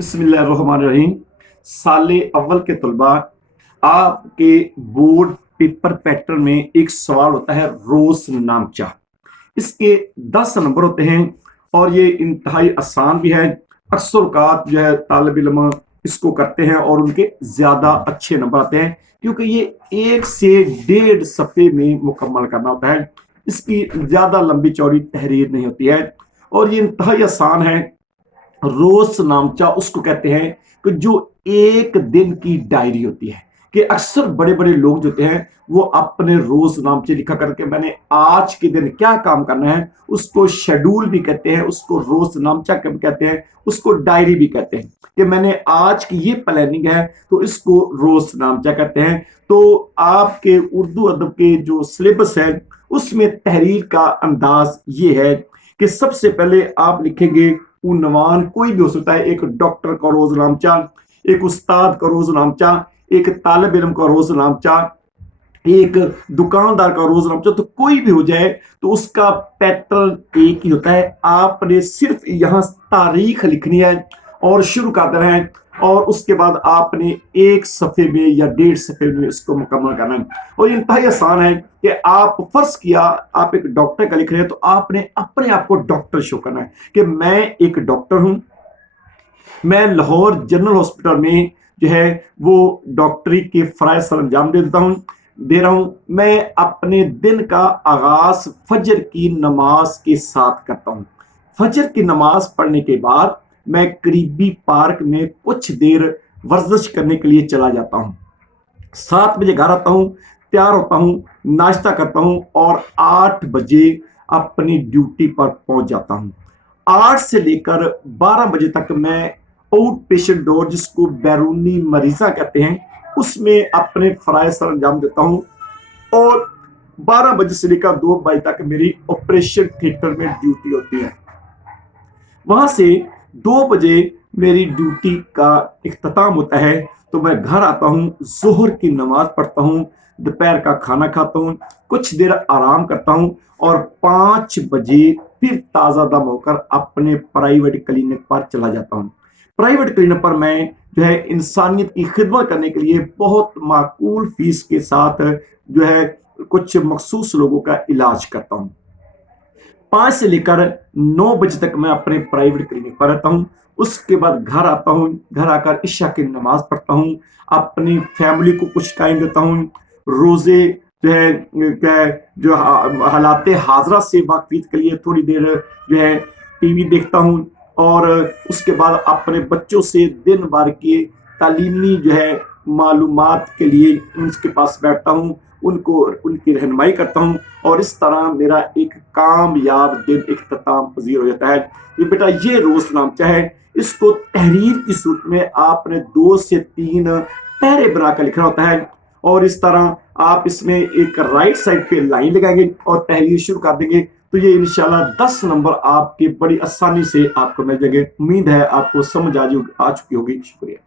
बिस्मिल्लाहिर्रहमानिर्रहीम। साले अव्वल के तलबा, आपके बोर्ड पेपर पैटर्न में एक सवाल होता है रोज नामचा। इसके 10 नंबर होते हैं और ये इंतहाई आसान भी है। अक्सर औकात जो है तालिब इल्म इसको करते हैं और उनके ज्यादा अच्छे नंबर आते हैं, क्योंकि ये 1 से 1.5 सफ़े में मुकम्मल करना होता है। इसकी ज्यादा लंबी चौड़ी तहरीर नहीं होती है और ये इंतहाई आसान है। रोज नामचा उसको कहते हैं कि जो एक दिन की डायरी होती है, कि अक्सर बड़े बड़े लोग जो होते हैं वो अपने रोज नामचे लिखा करके मैंने आज के दिन क्या काम करना है उसको शेड्यूल भी कहते हैं, उसको रोज नामचा भी कहते हैं, उसको डायरी भी कहते हैं कि मैंने आज की ये प्लानिंग है तो इसको रोज नामचा कहते हैं। तो आपके उर्दू अदब के जो सिलेबस है उसमें तहरीर का अंदाज ये है कि सबसे पहले आप लिखेंगे उन्वान, कोई भी हो सकता है, एक डॉक्टर का रोज नामचा, एक उस्ताद का रोज नामचा, एक तालिब इल्म का रोज नामचा, एक दुकानदार का रोज नामचा, तो कोई भी हो जाए तो उसका पैटर्न एक ही होता है। आपने सिर्फ यहाँ तारीख लिखनी है और शुरू कर देना है और उसके बाद आपने 1 सफ़े में या 1.5 सफ़े में इसको मुकम्मल करना है। और इंतहाई आसान है कि आप फर्ज किया आप एक डॉक्टर का लिख रहे हैं तो आपने अपने आप को डॉक्टर शो करना है कि मैं एक डॉक्टर हूं, मैं लाहौर जनरल हॉस्पिटल में जो है वो डॉक्टरी के फराइज सर अंजाम दे रहा हूं। मैं अपने दिन का आगाज फजर की नमाज के साथ करता हूं। फजर की नमाज पढ़ने के बाद मैं करीबी पार्क में कुछ देर वर्जिश करने के लिए चला जाता हूं। 7 बजे घर आता हूं, तैयार होता हूं, नाश्ता करता हूं और 8 बजे अपनी ड्यूटी पर पहुंच जाता हूं। 8 से लेकर 12 बजे तक मैं आउट पेशेंट डोर, जिसको बैरूनी मरीजा कहते हैं, उसमें अपने फराइज सर अंजाम देता हूं और 12 बजे से लेकर 2 बजे तक मेरी ऑपरेशन थिएटर में ड्यूटी होती है। वहां से 2 बजे मेरी ड्यूटी का इख्तिताम होता है तो मैं घर आता हूं, जोहर की नमाज पढ़ता हूं, दोपहर का खाना खाता हूं, कुछ देर आराम करता हूं और 5 बजे फिर ताज़ा दम होकर अपने प्राइवेट क्लिनिक पर चला जाता हूं। प्राइवेट क्लिनिक पर मैं जो है इंसानियत की खिदमत करने के लिए बहुत माकूल फीस के साथ जो है कुछ मखसूस लोगों का इलाज करता हूं। 5 से लेकर 9 बजे तक मैं अपने प्राइवेट क्लिनिक पर रहता हूं। उसके बाद घर आता हूं, घर आकर इशा की नमाज पढ़ता हूं, अपनी फैमिली को कुछ टाइम देता हूं, रोजे जो है क्या जो हालाते हाजरा से वाकिफ के लिए थोड़ी देर जो है टीवी देखता हूं और उसके बाद अपने बच्चों से दिन भर की तालीमी जो है मालूमात के लिए उनके पास बैठता हूं, उनको उनकी रहनुमाई करता हूं और इस तरह मेरा एक कामयाब दिन इख्तिताम पजीर हो जाता है। ये बेटा ये रोज नामचा है, इसको तहरीर की सूरत में आपने 2 से 3 पैरे बनाकर लिखना होता है और इस तरह आप इसमें एक राइट साइड पे लाइन लगाएंगे और तहरीर शुरू कर देंगे तो ये इंशाल्लाह 10 नंबर आपके बड़ी आसानी से आपको मिल जाएंगे। उम्मीद है आपको समझ आ चुकी होगी। शुक्रिया।